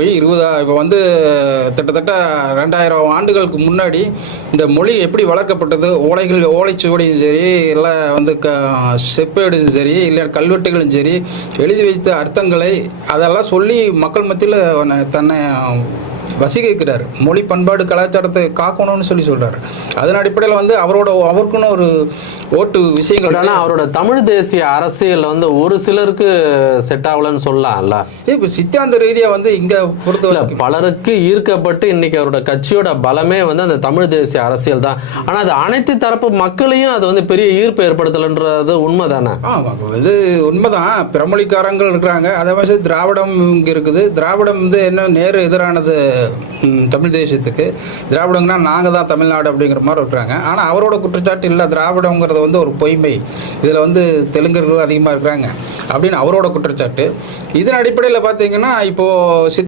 போய் இருபதா இப்போ வந்து கிட்டத்தட்ட ரெண்டாயிரம் ஆண்டுகளுக்கு முன்னாடி இந்த மொழி எப்படி வளர்க்கப்பட்டது? ஓலைகள் ஓலைச்சுவடியும் சரி இல்லை வந்து க செப்பேடும் சரி இல்லை கல்வெட்டுகளும் சரி எழுதி வைத்த அர்த்தங்களை அதெல்லாம் சொல்லி மக்கள் மத்தியில் தன்னை வசீகரிக்கிறார். மொழி பண்பாடு கலாச்சாரத்தை காக்கணும்னு சொல்லி சொல்றாரு. அதன் அடிப்படையில் வந்து அவரோட அவருக்குன்னு ஒரு ஓட்டு விஷயங்கள் ஆனா அவரோட தமிழ் தேசிய அரசியல் வந்து ஒரு சிலருக்கு செட் ஆகலன்னு சொல்லலாம்ல? இப்போ சித்தாந்த ரீதியாக வந்து இங்கே பொறுத்தவரை பலருக்கு ஈர்க்கப்பட்டு இன்னைக்கு அவரோட கட்சியோட பலமே வந்து அந்த தமிழ் தேசிய அரசியல் தான். ஆனா அது அனைத்து தரப்பு மக்களையும் அது வந்து பெரிய ஈர்ப்பு ஏற்படுத்தலைன்றது உண்மைதானே? ஆமாம் இது உண்மைதான். பிறமொழிக்காரங்கள் இருக்கிறாங்க. அதே மாதிரி திராவிடம் இங்கே இருக்குது. திராவிடம் வந்து என்ன நேரு எதிரானது தமிழ் தேசியத்துக்கு. திராவிடங்கன்னா நாங்கள் தான் தமிழ்நாடு அப்படிங்கிற மாதிரி இருக்கிறாங்க. ஆனால் அவரோட குற்றச்சாட்டு இல்லை. திராவிடங்கிறது வந்து ஒரு பொய்மை. இதில் வந்து தெலுங்கர்கள் அதிகமாக இருக்கிறாங்க. அப்படின்னு அவரோட குற்றச்சாட்டு. இதன் அடிப்படையில் பார்த்தீங்கன்னா இப்போது